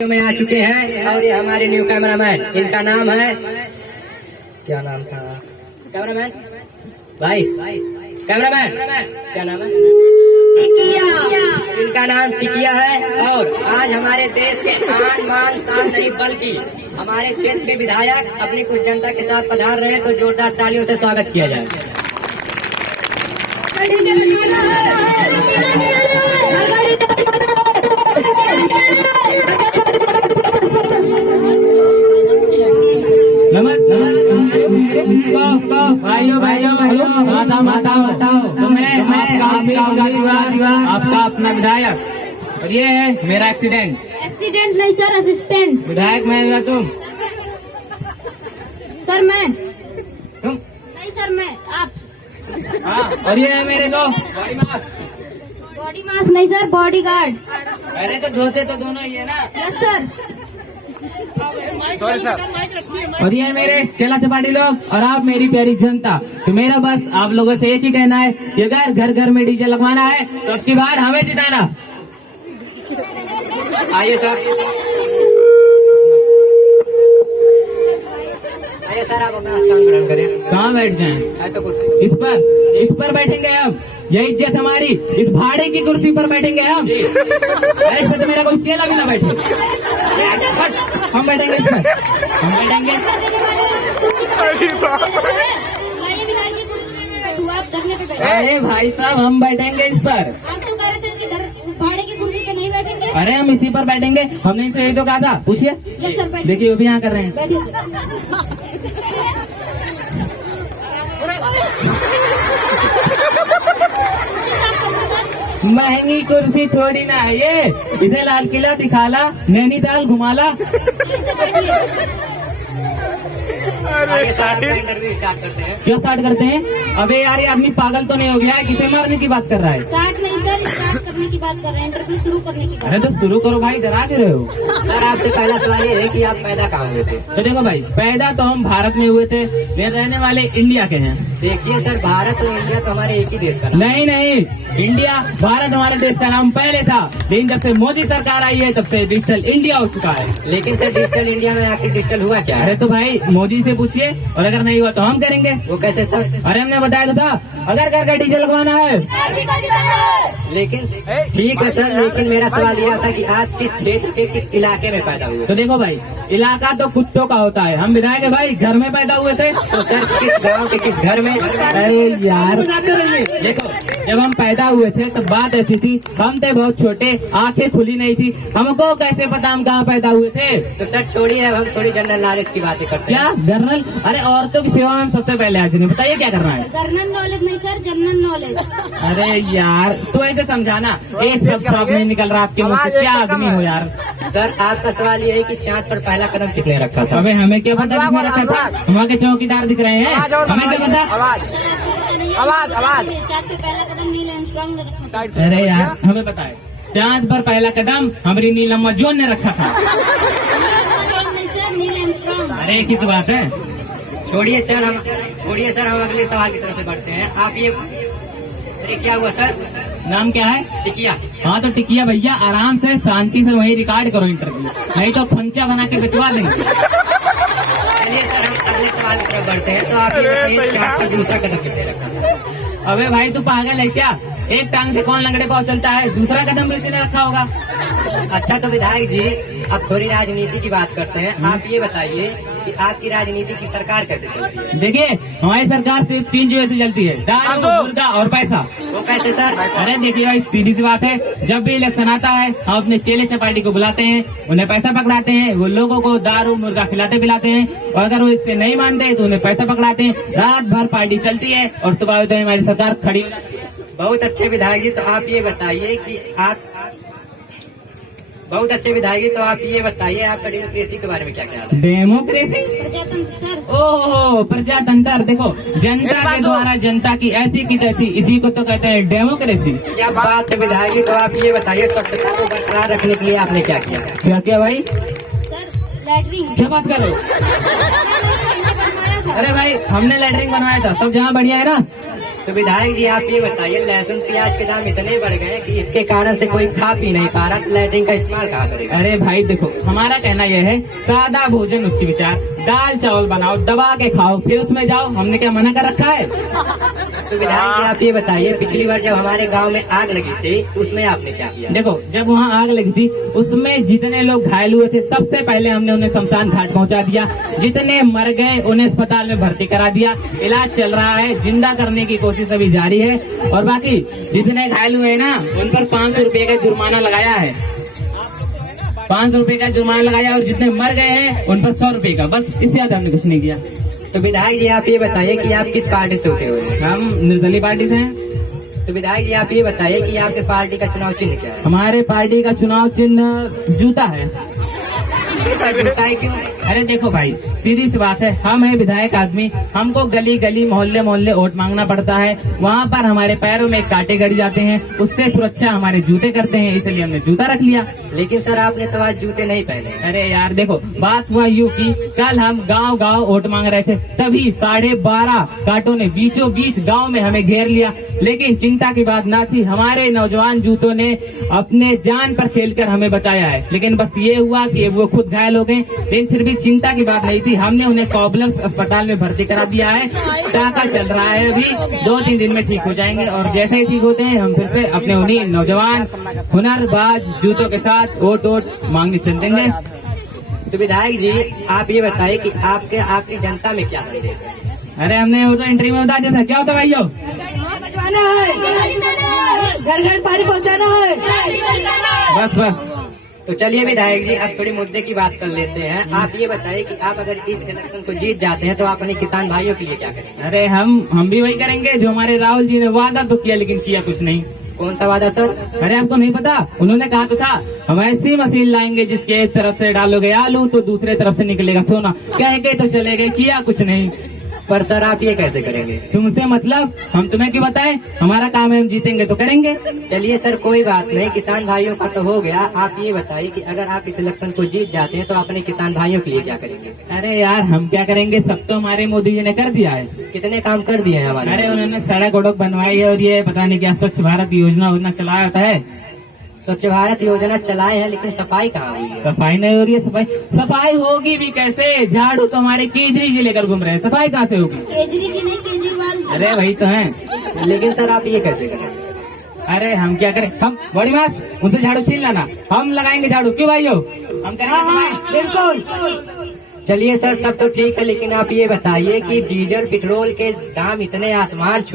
में आ चुके हैं और ये हमारे न्यू कैमरामैन, इनका नाम है, क्या नाम था कैमरामैन भाई, कैमरामैन क्या नाम है, टिकिया। इनका नाम टिकिया है और आज हमारे देश के आन बान शान नहीं बल्कि हमारे क्षेत्र के विधायक अपनी कुछ जनता के साथ पधार रहे हैं, तो जोरदार तालियों से स्वागत किया जाए। भाइयों माता तो मैं आपका अपना विधायक और ये है मेरा एक्सीडेंट नहीं सर, असिस्टेंट। विधायक मैं या तुम? सर मैं। तुम? नहीं सर मैं, आप। हाँ, और ये है मेरे दो बॉडी मास्क नहीं सर, बॉडी गार्ड। अरे तो धोते तो दोनों ही है ना। Yes sir. Sorry sir. और ये मेरे चेला चपाटी लोग और आप मेरी प्यारी जनता, तो मेरा बस आप लोगों से एक ही कहना है कि अगर घर घर में डीजे लगवाना है तो अब की बार हमें जिताना। आइए सर, आइए सर, आप अपना स्थान ग्रहण करें। कहाँ बैठ जाएं? है तो कुर्सी इस पर बैठेंगे हम, ये इज्जत हमारी। इस भाड़े की कुर्सी पर बैठेंगे हम। ऐसे तो मेरा कोई चेला भी ना बैठे। हम बैठेंगे इस पर, हम बैठेंगे। अरे भाई साहब, हम बैठेंगे इस पर। आप तो कह रहे थे कि भाड़े की कुर्सी पे नहीं बैठेंगे। अरे हम इसी पर बैठेंगे, हमने इसे यही तो कहा था। पूछिए। यस सर, बैठिए। देखिए वो भी यहाँ कर रहे हैं। बैठिए सर। महंगी कुर्सी थोड़ी ना है ये, इधर लाल किला दिखाला, नैनीताल घुमाला। आइए सर, आपका इंटरव्यू स्टार्ट करते हैं। क्यों स्टार्ट करते हैं? अबे यार, ये आदमी पागल तो नहीं हो गया है? किसे मारने की बात कर रहा है? स्टार्ट नहीं सर, स्टार्ट करने की बात कर रहे हैं, इंटरव्यू शुरू करने की बात। अरे तो शुरू करो भाई, डरा क्यों रहे हो? सर आपसे पहला सवाल ये है कि आप पैदा कहाँ हुए थे? तो देखो भाई, पैदा तो हम भारत में हुए थे, ये रहने वाले इंडिया के हैं। देखिए सर, भारत और इंडिया तो हमारे एक ही देश का नाम है। नहीं, इंडिया भारत हमारे देश का नाम पहले था, लेकिन जब से मोदी सरकार आई है तब से डिजिटल इंडिया हो चुका है। लेकिन सर डिजिटल इंडिया में आखिर डिजिटल हुआ क्या है? अरे तो भाई मोदी से पूछिए, और अगर नहीं हुआ तो हम करेंगे। वो कैसे सर? अरे हमने बताया था अगर घर का डीजे लगवाना है। लेकिन ठीक है सर, लेकिन मेरा सवाल यह था कि आप किस क्षेत्र के किस इलाके में पैदा हुए? तो देखो भाई, इलाका तो कुत्तों का होता है, हम विधायक है भाई, घर में पैदा हुए थे। तो सर किस गांव के किस घर में? अरे यार देखो, जब हम पैदा हुए थे तब बात ऐसी थी, हम थे बहुत छोटे, आंखें खुली नहीं थी, हमको कैसे पता हम कहाँ पैदा हुए थे? तो सर छोड़िए, अब हम थोड़ी जनरल नॉलेज की बातें करते हैं। क्या जनरल? अरे औरतों की सेवा में हम सबसे पहले आए थे। बताइए क्या करना है? जनरल नॉलेज नहीं सर, जनरल नॉलेज। अरे यार तो ऐसे समझाना, एक सब साफ नहीं निकल रहा आपके मुंह से, क्या आदमी हो यार। सर आपका सवाल ये है कि चांद पर पहला कदम किसने रखा था? अबे हमें क्या पता किसने रखा था? वहाँ के चौकीदार दिख रहे हैं, हमें क्या पता? आवाज चाँद पे पहला कदम नील आर्मस्ट्रांग ने रखा। अरे यार हमें पता है, चांद पर पहला कदम हमारी नीलम जोन ने रखा था। नहीं सर, नील आर्मस्ट्रांग। अरे एक ही तो बात है। छोड़िए सर, हम अगले सवाल की तरफ से बढ़ते हैं। आप ये अरे क्या हुआ सर? नाम क्या है? टिकिया। हाँ तो टिकिया भैया, आराम से शांति से वही रिकॉर्ड करो इंटरव्यू, नहीं तो फंचा बना के भिजवा देंगे। चलिए सर, हम अगले सवाल की तरफ बढ़ते हैं। तो आप ये बताइए कि आपका दूसरा कदम किसने रखा? अबे भाई तू पागल है क्या? एक टांग से कौन लंगड़े पाँव चलता है? दूसरा कदम भी उसने रखा होगा। अच्छा तो विधायक जी, अब थोड़ी राजनीति की बात करते हैं। आप ये बताइए कि आपकी राजनीति की सरकार कैसे चलती है? देखिए हमारी सरकार सिर्फ 3 चीजों से चलती है, दारू, मुर्गा और पैसा। वो कैसे सर? अरे देखिए भाई, सीधी सी बात है, जब भी इलेक्शन आता है हम अपने चेले चपाटी को बुलाते हैं, उन्हें पैसा पकड़ाते हैं, वो लोगों को दारू मुर्गा खिलाते पिलाते हैं, और अगर वो इससे नहीं मानते तो उन्हें पैसा पकड़ाते हैं। रात भर पार्टी चलती है और सुबह होते हमारी सरकार खड़ी हो जाती है। बहुत अच्छे विधायक जी, तो आप ये बताइए कि बहुत अच्छे विधायक जी, तो आप ये बताइए आपका डेमोक्रेसी के बारे में क्या ख्याल है? डेमोक्रेसी? प्रजातंत्र सर। ओहो प्रजातंत्र, देखो जनता के द्वारा जनता की ऐसी की तैसी, इसी को तो कहते हैं डेमोक्रेसी। क्या बात है विधायक जी, तो आप ये बताइए स्वच्छता को बरकरार रखने के लिए आपने क्या किया? क्या क्या भाई? Sir latrine. क्या बात करो? अरे भाई हमने लैटरिन बनवाया था, सब जहाँ बढ़िया है ना। तो विधायक जी आप ये बताइए, लहसुन प्याज के दाम इतने बढ़ गए कि इसके कारण से कोई खा पी नहीं पा रहा, तो लैट्रिन का इस्तेमाल कहाँ करेगा? अरे भाई देखो, हमारा कहना यह है, सादा भोजन उच्च विचार, दाल चावल बनाओ, दबा के खाओ, फिर उसमें जाओ। हमने क्या मना कर रखा है? तो विधायक जी आप ये बताइए, पिछली बार जब हमारे गांव में आग लगी थी तो उसमें आपने क्या किया? देखो, जब वहाँ आग लगी थी उसमें जितने लोग घायल हुए थे सबसे पहले हमने उन्हें शमशान घाट पहुँचा दिया। जितने मर गए उन्हें अस्पताल में भर्ती करा दिया, इलाज चल रहा है, जिंदा करने की कोशिश अभी जारी है। और बाकी जितने घायल हुए हैं ना, उन पर 500 रुपए का जुर्माना लगाया है, 500 रुपए का जुर्माना लगाया। और जितने मर गए हैं उन पर 100 रुपए का, बस इससे ज्यादा हमने कुछ नहीं किया। तो विधायक जी आप ये बताइए कि आप किस पार्टी से होते हुए? हम निर्दलीय पार्टी से हैं। तो विधायक जी आप ये बताइए कि आपके पार्टी का चुनाव चिन्ह क्या है? हमारे पार्टी का चुनाव चिन्ह जूता है। जूता है क्यों? अरे देखो भाई, सीधी सी बात है, हम है विधायक आदमी, हमको गली गली मोहल्ले मोहल्ले वोट मांगना पड़ता है। वहाँ पर हमारे पैरों में कांटे गड़ जाते हैं, उससे सुरक्षा हमारे जूते करते हैं, इसलिए हमने जूता रख लिया। लेकिन सर आपने तो आज जूते नहीं पहने। अरे यार देखो, बात हुआ यूँ की कल हम गांव गांव वोट मांग रहे थे, तभी 12.5 कांटों ने बीचों बीच गांव में हमें घेर लिया। लेकिन चिंता की बात ना थी, हमारे नौजवान जूतों ने अपने जान पर खेलकर हमें बचाया है। लेकिन बस ये हुआ कि वो खुद घायल हो गए, लेकिन फिर भी चिंता की बात नहीं थी, हमने उन्हें कॉबलर्स अस्पताल में भर्ती करा दिया है। टाका चल रहा है, अभी 2-3 दिन में ठीक हो जाएंगे। और जैसे ही ठीक होते हैं हम फिर से अपने उन्हीं नौजवान हुनरबाज जूतों के साथ वोट मांगने चल देंगे। तो विधायक जी आप ये बताइए कि आपकी जनता में क्या संदेश है? अरे हमने वो तो इंटरव्यू में बता दिया था, क्या होता है भाइयों? बचवाना है, घर घर पानी पहुंचाना है। बस बस। तो चलिए विधायक जी अब थोड़ी मुद्दे की बात कर लेते हैं। आप ये बताइए कि आप अगर इस इलेक्शन को जीत जाते हैं तो आप अपने किसान भाइयों के लिए क्या करेंगे? अरे हम भी वही करेंगे जो हमारे राहुल जी ने वादा तो किया, लेकिन किया कुछ नहीं। कौन सा वादा सर? अरे आपको नहीं पता, उन्होंने कहा तो था हम ऐसी मशीन लाएंगे जिसके एक तरफ से डालोगे आलू तो दूसरे तरफ से निकलेगा सोना, कह के तो चले गए, किया कुछ नहीं। पर सर आप ये कैसे करेंगे? तुमसे मतलब, हम तुम्हें क्यों बताएं? हमारा काम है, हम जीतेंगे तो करेंगे। चलिए सर कोई बात नहीं, किसान भाइयों का तो हो गया। आप ये बताइए कि अगर आप इस इलेक्शन को जीत जाते हैं तो अपने किसान भाइयों के लिए क्या करेंगे? अरे यार हम क्या करेंगे, सब तो हमारे मोदी जी ने कर दिया है। कितने काम कर दिए हैं हमारे? अरे उन्होंने सड़क वड़क बनवाई है, और ये पता नहीं क्या स्वच्छ भारत योजना चलाया होता है। स्वच्छ भारत योजना चलाए हैं, लेकिन सफाई कहाँ हुई है? सफाई नहीं हो रही है। सफाई होगी भी कैसे? झाड़ू तो हमारे केजरी जी लेकर घूम रहे हैं, सफाई कहाँ से होगी? केजरी की नहीं, केजरीवाल। अरे वही तो है। लेकिन सर आप ये कैसे करेंगे? अरे हम क्या करें, हम बड़ी मास उनसे झाड़ू छीन लाना, हम लगाएंगे झाड़ू, क्यों भाइयों? हम करेंगे बिल्कुल। चलिए सर सब तो ठीक है, लेकिन आप ये बताइए कि डीजल पेट्रोल के दाम इतने आसमान छू